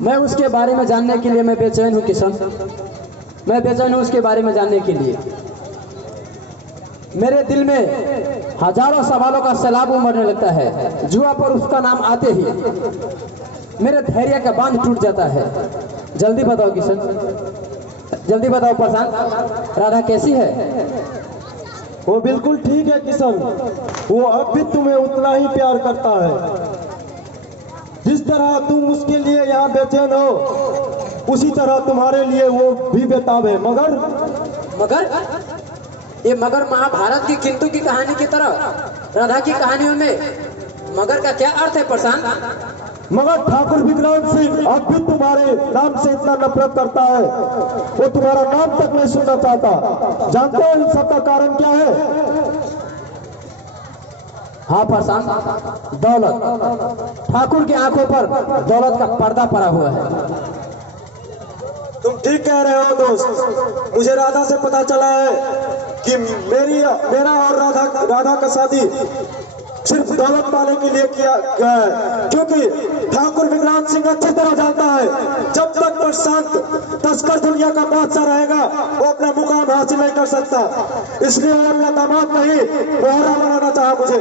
मैं उसके बारे में जानने के लिए मैं बेचैन हूँ किशन, मैं बेचैन हूँ उसके बारे में जानने के लिए। मेरे दिल में हजारों सवालों का सैलाब उमड़ने लगता है। जुआ पर उसका नाम आते ही मेरे धैर्य का बांध टूट जाता है। जल्दी बताओ किशन, जल्दी बताओ प्रशांत, राधा कैसी है? वो बिल्कुल ठीक है किशन, वो अब भी तुम्हें उतना ही प्यार करता है। जिस तरह तुम उसके लिए यहाँ बेचैन हो, उसी तरह तुम्हारे लिए वो भी बेताब है। मगर ये मगर महाभारत की किंतु की कहानी की तरह राधा की कहानियों में मगर का क्या अर्थ है प्रशांत? मगर ठाकुर विक्रांत सिंह अब भी तुम्हारे नाम से इतना नफरत करता है, वो तुम्हारा नाम तक नहीं सुनना चाहता। जानते हो इन सबका कारण क्या है? हाँ प्रशांत, दौलत। ठाकुर की आंखों पर दौलत का पर्दा पड़ा हुआ है। तुम ठीक कह रहे हो दोस्त। मुझे राधा से पता चला है कि मेरा और राधा का शादी सिर्फ दौलत पाने के लिए किया गया है, क्योंकि ठाकुर विक्रांत सिंह अच्छी तरह जानता है जब तक प्रशांत तस्कर दुनिया का बादशाह रहेगा वो अपना मुकाम हासिल नहीं कर सकता। इसलिए वो अपना दामाद नहीं मोहरा बनाना चाहा मुझे।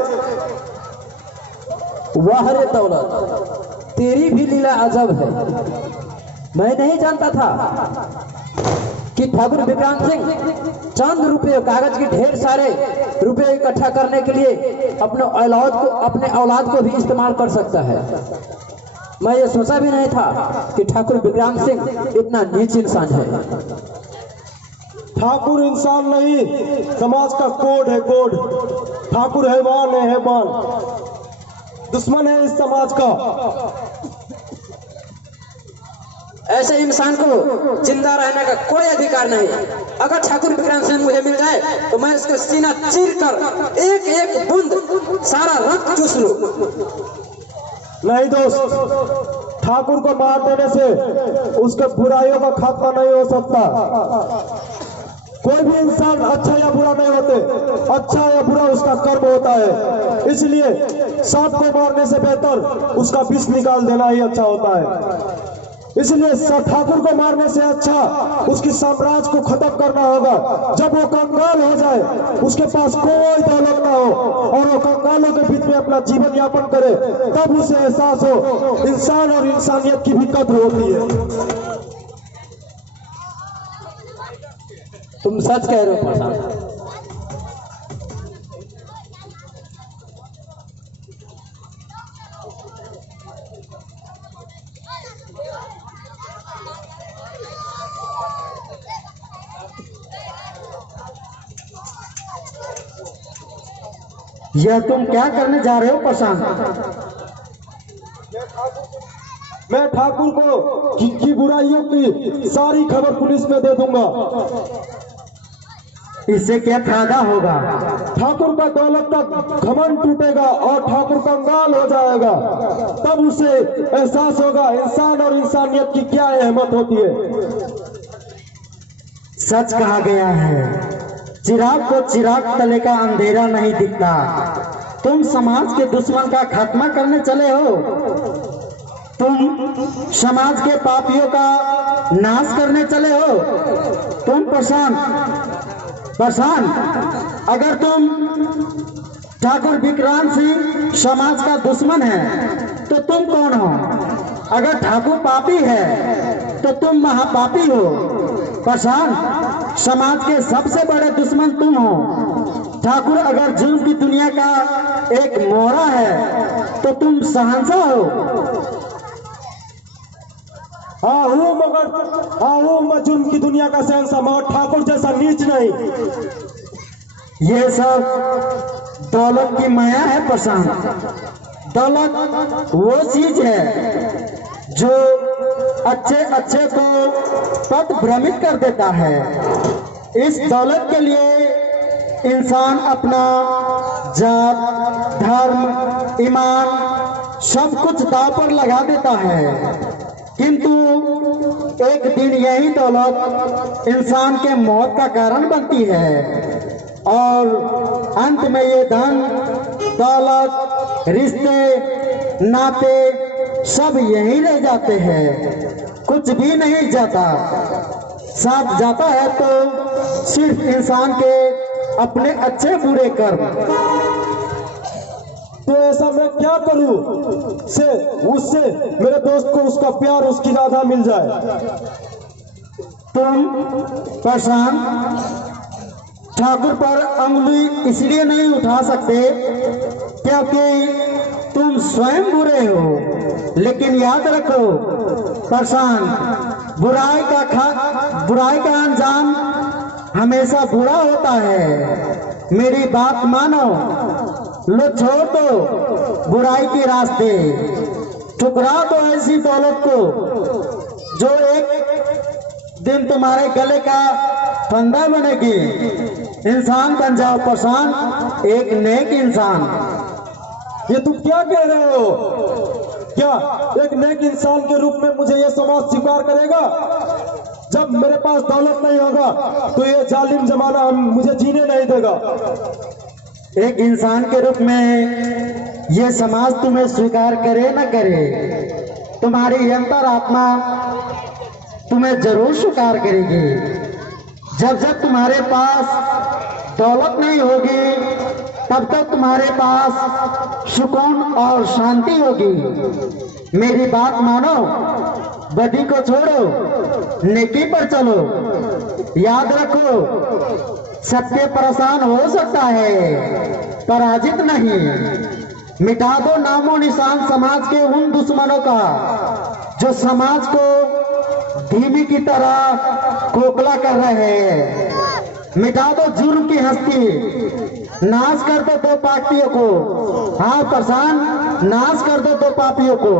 वाह रे दौलत, तेरी भी लीला अजब है। मैं नहीं जानता था कि ठाकुर विक्रांत सिंह चंद रुपये, कागज के ढेर सारे रुपये इकट्ठा करने के लिए अपने औलाद को भी इस्तेमाल कर सकता है। मैं ये सोचा भी नहीं था कि ठाकुर विक्रांत सिंह इतना नीच इंसान है। ठाकुर इंसान नहीं, समाज का कोड है, कोड। ठाकुर हैवान है, हैवान, दुश्मन है इस समाज का। ऐसे इंसान को जिंदा रहने का कोई अधिकार नहीं। अगर ठाकुर विक्रांत सिंह मुझे मिल जाए तो मैं इसका सीना चीर कर एक एक बूंद सारा रक्त चूस लूं। नहीं दोस्त, ठाकुर को मार देने से उसके बुराइयों का खात्मा नहीं हो सकता। कोई भी इंसान अच्छा या बुरा नहीं होते, अच्छा या बुरा उसका कर्म होता है। इसलिए सांप को मारने से बेहतर उसका विष निकाल देना ही अच्छा होता है। इसलिए ठाकुर को मारने से अच्छा उसकी साम्राज्य को खत्म करना होगा। जब वो कंगाल हो जाए, उसके पास कोई दौलत ना हो और वो कंगालों के बीच में अपना जीवन यापन करे, तब उसे एहसास हो इंसान और इंसानियत की भी कद्र होती है। तुम सच कह रहे हो प्रशांत। यह तुम क्या करने जा रहे हो प्रशांत? मैं ठाकुर को की बुराइयों की सारी खबर पुलिस में दे दूंगा। इससे क्या फायदा होगा? ठाकुर का दौलत का घमंड टूटेगा और ठाकुर कंगाल हो जाएगा। तब उसे एहसास होगा इंसान और इंसानियत की क्या अहमियत होती है। सच कहा गया है, चिराग को चिराग तले का अंधेरा नहीं दिखता। तुम समाज के दुश्मन का खात्मा करने चले हो, तुम समाज के पापियों का नाश करने चले हो। तुम प्रशांत, अगर तुम ठाकुर विक्रांत सिंह समाज का दुश्मन है तो तुम कौन हो? अगर ठाकुर पापी है तो तुम महापापी हो। प्रशांत, समाज के सबसे बड़े दुश्मन तुम हो। ठाकुर अगर जुल्म की दुनिया का एक मोहरा है तो तुम शहंशाह हो। हाँ हूँ, मैं जुल्म की दुनिया का शहंशाह, मगर ठाकुर जैसा नीच नहीं। ये सब दौलत की माया है प्रशांत। दौलत वो चीज है जो अच्छे को पथ भ्रमित कर देता है। इस दौलत के लिए इंसान अपना जात, धर्म, ईमान सब कुछ दांव पर लगा देता है, किंतु एक दिन यही दौलत इंसान के मौत का कारण बनती है और अंत में ये धन, दौलत, रिश्ते, नाते सब यहीं रह जाते हैं, कुछ भी नहीं जाता। साथ जाता है तो सिर्फ इंसान के अपने अच्छे बुरे कर्म। तो ऐसा मैं क्या करूं से उससे मेरे दोस्त को उसका प्यार, उसकी राधा मिल जाए। तुम प्रशांत ठाकुर पर अंगुली इसलिए नहीं उठा सकते क्योंकि तुम स्वयं बुरे हो। लेकिन याद रखो प्रशांत, बुराई का अंजाम हमेशा बुरा होता है। मेरी बात मानो, लो छोड़ दो बुराई के रास्ते, ठुकरा दो ऐसी दौलत को जो एक दिन तुम्हारे गले का फंदा बनेगी। इंसान बन जाओ प्रशांत, एक नेक इंसान। ये तुम क्या कह रहे हो? क्या एक नेक इंसान के रूप में मुझे ये समाज स्वीकार करेगा? जब मेरे पास दौलत नहीं होगा तो ये जालिम जमाना मुझे जीने नहीं देगा। एक इंसान के रूप में ये समाज तुम्हें स्वीकार करे न करे, तुम्हारी अंतरात्मा तुम्हें जरूर स्वीकार करेगी। जब जब तुम्हारे पास दौलत नहीं होगी तब तक तुम्हारे पास सुकून और शांति होगी। मेरी बात मानो, बदी को छोड़ो, नेकी पर चलो। याद रखो, सत्य परेशान हो सकता है, पराजित नहीं। मिटा दो नामो निशान समाज के उन दुश्मनों का जो समाज को धीमी की तरह खोखला कर रहे हैं। मिटा दो जुर्म की हस्ती, नाश कर दो दो पापियों को। हाँ प्रशांत, नाश कर दो दो पापियों को।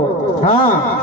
हाँ।